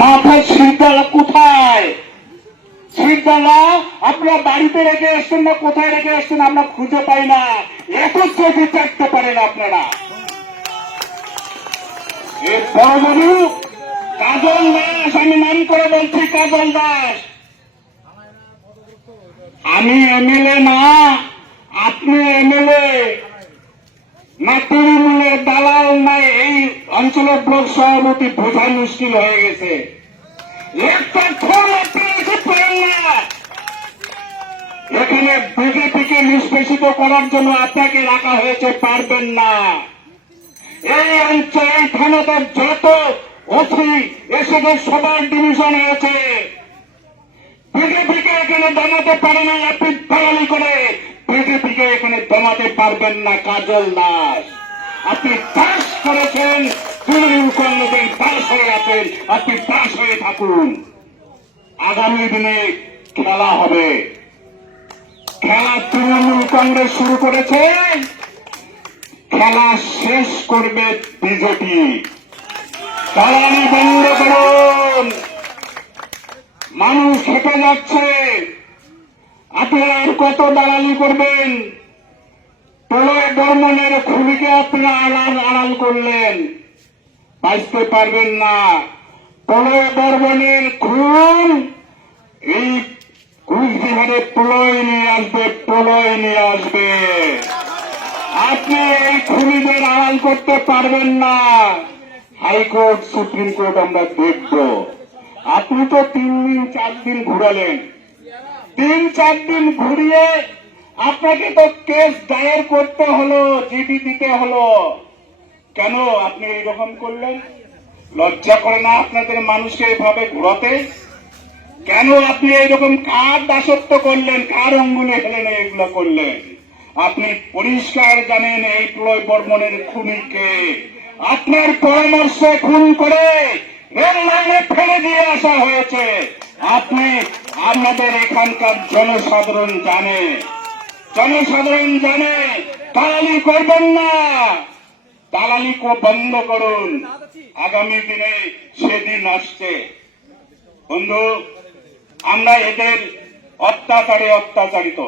মাথায় শিরদালা কোথায়? শিরদালা আপনার বাড়িতে রেখে আসছেন না, কোথায় রেখে আসছেন আমরা খুঁজে পাই না। একত্রে বিচারতে পারেন আপনারা। এর কাজল দাস, আমি নাম করে বলছি কাজল দাস। আমি এমএলএ না, আপনি এমএলএ। না তৃণমূলের দালাল নাই, এই অঞ্চলের ব্লক সভাপতি বোঝা মুশকিল হয়ে গেছে। একটা ফোন আপনি রিসিভ না। এখানে বিজেপিকে নিষ্পেষিত করার জন্য আপনাকে রাখা হয়েছে পারবেন না। এই অঞ্চল এই থানাতে যত অথি এসবে সবার ডিভিশন হয়েছে। বিজেপিকে এখানে দমাতে পারে না, আপনি দালালি করে। বিজেপিকে এখানে দমাতে পারবেন না, কাজল দাস। আপনি দাস করেছেন তৃণমূল কংগ্রেসের দাস হয়ে আছেন আপনি দাস হয়ে থাকুন। আগামী দিনে খেলা হবে। খেলা তৃণমূল কংগ্রেস শুরু করেছে। খেলা শেষ করবে বিজেপি। দালালি বন্ধ করুন। মানুষ হেঁটে যাচ্ছে। আপনারা আর কত দালালি করবেন? প্রলয় বর্মনের খুনিকে আপনারা আড়াল আড়াল করলেন। বাঁচতে পারবেন না। প্রলয় বর্মনের খুন, এই কুচবিহারে প্রলয় নিয়ে আসবে প্রলয় নিয়ে আসবে। আপনি এই খুনিদের আড়াল করতে পারবেন না। হাইকোর্ট, সুপ্রিম কোর্ট আমরা দেখব। আপনি তো তিন দিন, চার দিন ঘুরালেন। তিন, চার দিন ঘুরিয়ে আপনাকে তো কেস দায়ের করতে হলো জিডি দিতে হলো। কেন আপনি এইরকম করলেন? লজ্জা করে না আপনাদের মানুষকে এভাবে ঘোরাতে? কেন আপনি এইরকম কার দাসত্ব করলেন? কার অঙ্গুলে হেলেন এগুলো করলেন? আপনি পরিষ্কার জানেন এই প্রলয় বর্মনের খুনিকে। আপনার পরামর্শে খুন করে রেল লাইনে ফেলে দিয়ে আসা হয়েছে। আপনি আপনাদের এখানকার জনসাধারণ জানে। জনসাধারণ জানে, দালালি করবেন না। দালালি কো বন্ধ করুন। আগামী দিনে সেদিন আসছে। বন্ধু, আমরা এদের অত্যাচারে অত্যাচারিত।